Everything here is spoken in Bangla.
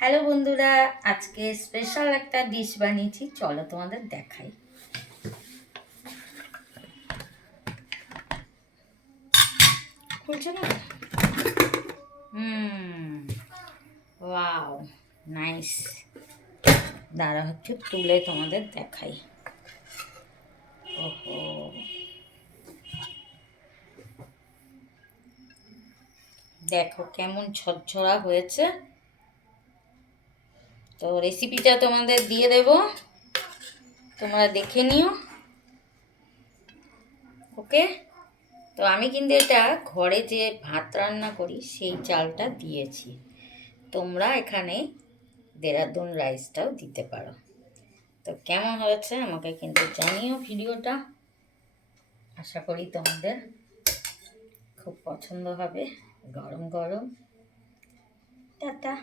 হ্যালো বন্ধুরা, আজকে স্পেশাল একটা ডিশ বানিয়েছি, চলো তোমাদের দেখাই। খুলছো না? Wow, nice. দাঁড়া, হচ্ছে তুলে তোমাদের দেখাই। ওহো, দেখো কেমন ঝরঝরা হয়েছে। তো রেসিপিটা তোমাদের দিয়ে দেব, তোমরা দেখে নিও। ওকে, তো আমি কিন্তু এটা ঘরে যে ভাত রান্না করি সেই চালটা দিয়েছি। তোমরা এখানে দেরাদুন রাইসটাও দিতে পারো। তো কেমন হয়েছে আমাকে কিন্তু জানিও ভিডিওটা। আশা করি তোমাদের খুব পছন্দ হবে। গরম গরম। টাটা।